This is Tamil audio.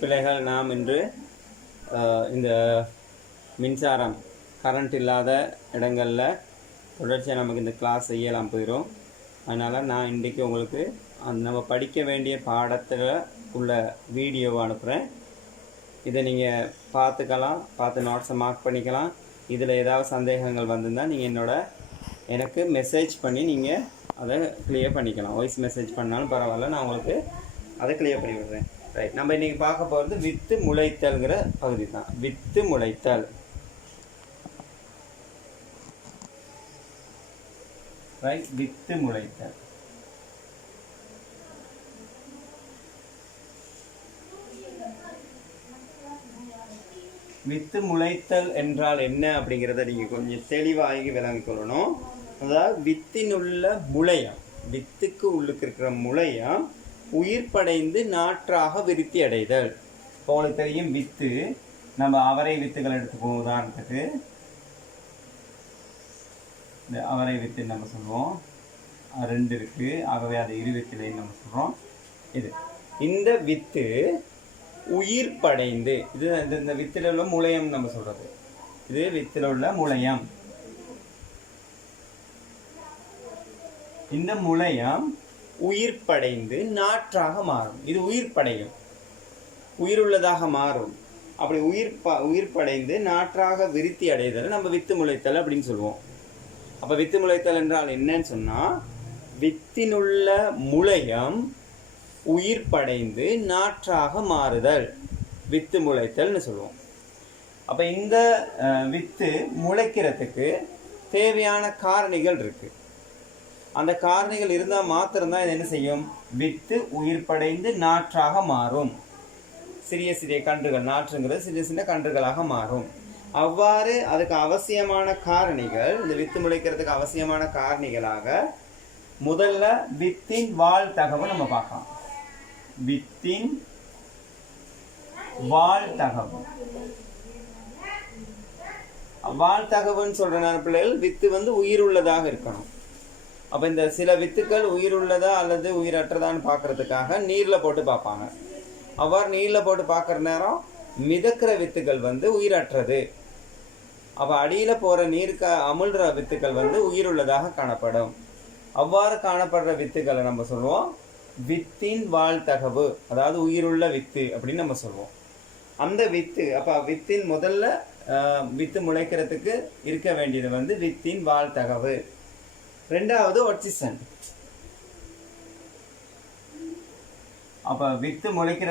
பிள்ளைகள் நாம் இன்று இந்த மின்சாரம் கரண்ட் இல்லாத இடங்களில் தொடர்ச்சியாக நமக்கு இந்த கிளாஸ் செய்யலாம் போயிடும். அதனால் நான் இன்றைக்கி உங்களுக்கு நம்ம படிக்க வேண்டிய பாடத்தில் உள்ள வீடியோவை அனுப்புகிறேன். இதை நீங்கள் பார்த்துக்கலாம், பார்த்து நோட்ஸை மார்க் பண்ணிக்கலாம். இதில் ஏதாவது சந்தேகங்கள் வந்திருந்தால் நீங்கள் எனக்கு மெசேஜ் பண்ணி நீங்கள் அதை கிளியர் பண்ணிக்கலாம். வாய்ஸ் மெசேஜ் பண்ணாலும் பரவாயில்ல, நான் உங்களுக்கு அதை கிளியர் பண்ணி விடுறேன். ரைட், நம்ம இன்றைக்கி பார்க்க போகிறது வித்து முளைத்தல்ங்கிற பகுதி தான். வித்து முளைத்தல். Right, with முளைத்தல். வித்து முளைத்தல் என்றால் என்ன அப்படிங்கிறத நீங்கள் கொஞ்சம் தெளிவாகி விளங்கிக் கொள்ளணும். அதாவது வித்தினுள்ள முளையம், வித்துக்கு உள்ளுக்கு இருக்கிற முளையம் உயிர் படைந்து நாற்றாக விருத்தி அடைதல். இப்போ உங்களுக்கு தெரியும், வித்து நம்ம அவரை வித்துகள் எடுத்துப்போம். உதாரணத்துக்கு இந்த அவரை வித்து நம்ம சொல்லுவோம், 2 இருக்கு, ஆகவே அது இருவித்திலைன்னு நம்ம சொல்கிறோம். இந்த வித்து உயிர் படைந்து, இது இந்த வித்தில் உள்ள முளையம் நம்ம சொல்றது. இது வித்தில் உள்ள முளையம். இந்த முளையம் உயிர் படைந்து நாற்றாக மாறும். இது உயிர் படையும், உயிருள்ளதாக மாறும். அப்படி உயிர் படைந்து நாற்றாக விருத்தி அடைதல் நம்ம வித்து முளைத்தல் அப்படின்னு சொல்லுவோம். அப்போ வித்து முளைத்தல் என்றால் என்னன்னு சொன்னால், வித்தினுள்ள முளையம் உயிர் படைந்து நாற்றாக மாறுதல் வித்து முளைத்தல்னு சொல்லுவோம். அப்போ இந்த வித்து முளைக்கிறதுக்கு தேவையான காரணிகள் இருக்கு. அந்த காரணிகள் இருந்தால் மாத்திரம்தான் இது என்ன செய்யும், வித்து உயிர் படைந்து நாற்றாக மாறும். சிறிய சிறிய கன்றுகள், நாற்றுங்கிறது சிறிய சின்ன கன்றுகளாக மாறும். அவ்வாறு அதுக்கு அவசியமான காரணிகள், இந்த வித்து முளைக்கிறதுக்கு அவசியமான காரணிகளாக முதல்ல வித்தின் வாழ்த்தகவு நம்ம பார்க்கலாம். வித்தின் வாழ்த்தகவு. வாழ்த்தகவுன்னு சொல்ற பிள்ளைகள், வித்து உயிருள்ளதாக இருக்கணும். அப்போ இந்த சில வித்துக்கள் உயிருள்ளதா அல்லது உயிரற்றதான்னு பார்க்கறதுக்காக நீரில் போட்டு பார்ப்பாங்க. அவ்வாறு நீரில் போட்டு பார்க்குற நேரம் மிதக்கிற வித்துக்கள் உயிரற்றது. அப்போ அடியில் போகிற நீருக்கு அமுழ்கிற வித்துக்கள் உயிருள்ளதாக காணப்படும். அவ்வாறு காணப்படுற வித்துக்களை நம்ம சொல்லுவோம் வித்தின் வாழ்த்தகவு, அதாவது உயிருள்ள வித்து அப்படின்னு நம்ம சொல்லுவோம். அந்த வித்து, அப்போ வித்தின் முதல்ல வித்து முளைக்கிறதுக்கு இருக்க வேண்டியது வித்தின் வாழ்த்தகவு. ரெண்டாவது ஒட்சிசன். அப்ப வித்து முளைக்கிற